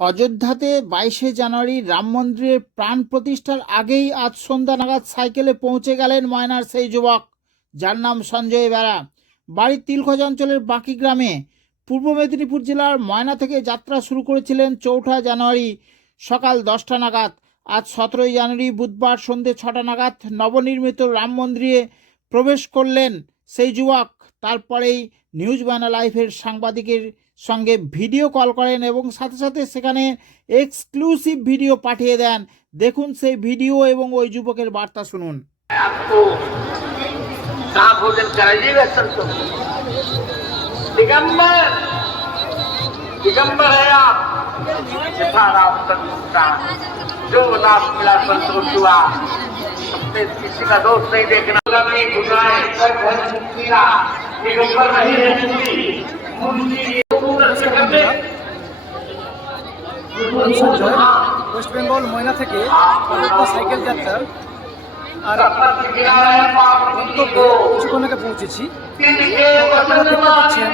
অযোধ্যাতে বাইশে জানুয়ারি রাম মন্দিরের প্রাণ প্রতিষ্ঠার আগেই আজ সন্ধ্যা নাগাদ সাইকেলে পৌঁছে গেলেন ময়নার সেই যুবক। যার নাম সঞ্জয় বেড়া। বাড়ির তিলখজ অঞ্চলের বাকি গ্রামে পূর্ব মেদিনীপুর জেলার ময়না থেকে যাত্রা শুরু করেছিলেন চৌঠা জানুয়ারি সকাল দশটা নাগাদ। আজ সতেরোই জানুয়ারি বুধবার সন্ধে ছটা নাগাদ নবনির্মিত রাম মন্দিরে প্রবেশ করলেন সেই যুবক। তারপরেই নিউজ বাংলা লাইভের সাংবাদিকের সঙ্গে ভিডিও কল করেন এবং সাথে সাথে সেখানে এক্সক্লুসিভ ভিডিও পাঠিয়ে দেন দেখুন সেই ভিডিও এবং ওই যুবকের বার্তা শুনুন आपको कहाँ भोजन कराइएगा संतों को? दिगंबर दिगंबर है आप यथा राम संतुष्टा जो नाम मिला संतोष हुआ अपने किसी का दोष नहीं देखना नहीं घुसाए सब घर मुक्ति का दिगंबर नहीं है मुक्ति मुक्ति पूर्ण से करते আমি সঞ্জয় ওয়েস্ট বেঙ্গল ময়না থেকে অযোধ্যা সাইকেল যাত্রার আর গন্তব্য কিছুক্ষণ আগে পৌঁছেছি আপনারা দেখতে পাচ্ছেন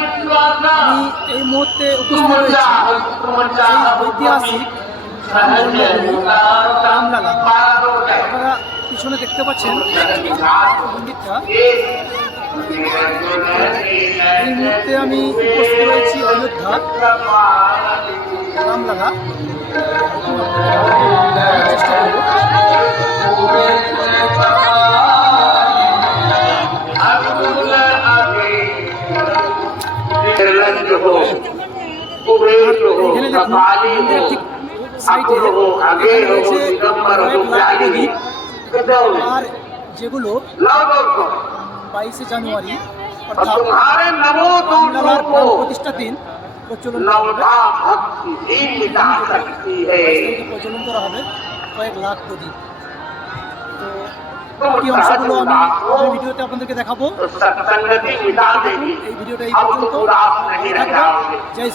আমি এই মুহূর্তে উপস্থিত রয়েছি সেই ঐতিহাসিক রাম জন্মভূমি রামলালা আপনারা পিছনে দেখতে পাচ্ছেন মন্দিরটা এই মুহূর্তে আমি উপস্থিত হয়েছি অযোধ্যা রামলালা। চেষ্টা ঠিক সাইডে রয়েছে আর যেগুলো বাইশে জানুয়ারি প্রতিষ্ঠা দিন প্রচলন প্রচলন করা হবে কয়েক লাখ কোটি তো অংশগুলো আমি ভিডিওতে আপনাদেরকে দেখাবো? এই ভিডিওটা এই পর্যন্ত। জয়